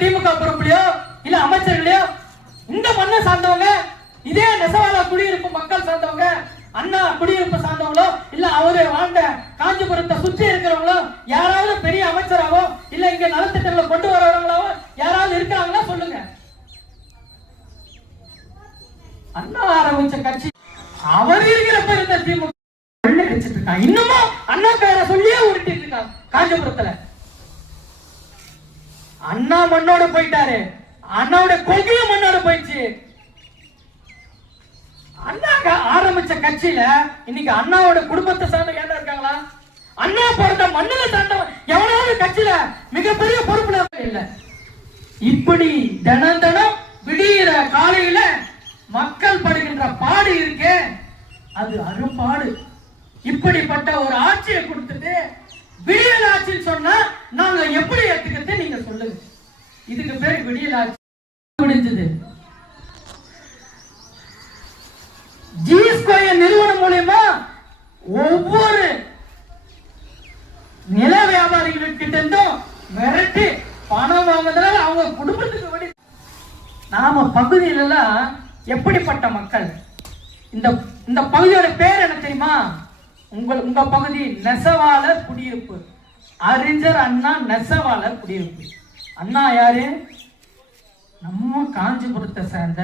திமுக பொறுப்புலையோ இல்ல அமைச்சர்களையோ இந்த மண்ணை சார்ந்தவங்க, இதே நெசவாள குடியிருப்பு மக்கள் சார்ந்தவங்க, அண்ணா குடியிருப்பு சார்ந்தவங்களோ இல்ல அவரு வாழ்ந்த காஞ்சிபுரத்தை சுற்றி இருக்கிறவங்களோ யாராவது பெரிய அமைச்சராவோ இல்ல இங்க நலத்திட்டங்களை கொண்டு வரவங்களாவோ யாராவது இருக்கிறாங்களா சொல்லுங்க. அண்ணா ஆரம்பிச்ச கட்சி அவர் இருக்கிறப்ப இருந்த திமுக வச்சிட்டு இருக்கான். இன்னமும் அண்ணா பேரை சொல்லியே உருட்டிட்டு இருக்காங்க. காஞ்சிபுரத்துல அண்ணா மண்ணோட போயிட்டாரு, அண்ணாவோட கொள்கையும் மண்ணோட போயிடுச்சு. அண்ணா ஆரம்பிச்ச கட்சியில இன்னைக்கு அண்ணாவோட குடும்பத்தை சார்ந்த ஏன்னா இருக்காங்களா? அண்ணா பிறந்த மண்ணில சார்ந்தவன் எவனாவது கட்சியில மிகப்பெரிய பொறுப்புல இல்ல. இப்படி தினம் தினம் விடிகிற காலையில மக்கள் படுகின்ற பாடு இருக்கே அது அரும்பாடு. இப்படிப்பட்ட ஒரு ஆட்சியை கொடுத்துட்டு விடியல் ஆட்சின்னு சொன்னா நாங்க எப்படி ஏத்துக்கிறது நீங்க சொல்லுங்க. இதுக்கு பேர் விடியல் ஆட்சி. முடிஞ்சது ஜி ஸ்கொயர் நிறுவனம் மூலமா ஒவ்வொரு நில வியாபாரிகிட்ட இருந்தும் மிரட்டி பணம் வாங்குறதுனால அவங்க குடும்பத்துக்கு வழி. நாம பகுதியில எல்லாம் எப்படிப்பட்ட மக்கள், இந்த பகுதியோட பேர் என்ன தெரியுமா? உங்க பகுதி நெசவாளர் குடியிருப்பு. அறிஞர் அண்ணா நெசவாளர் குடியிருப்பு. அண்ணா யாரு? நம்ம காஞ்சிபுரத்தை சேர்ந்த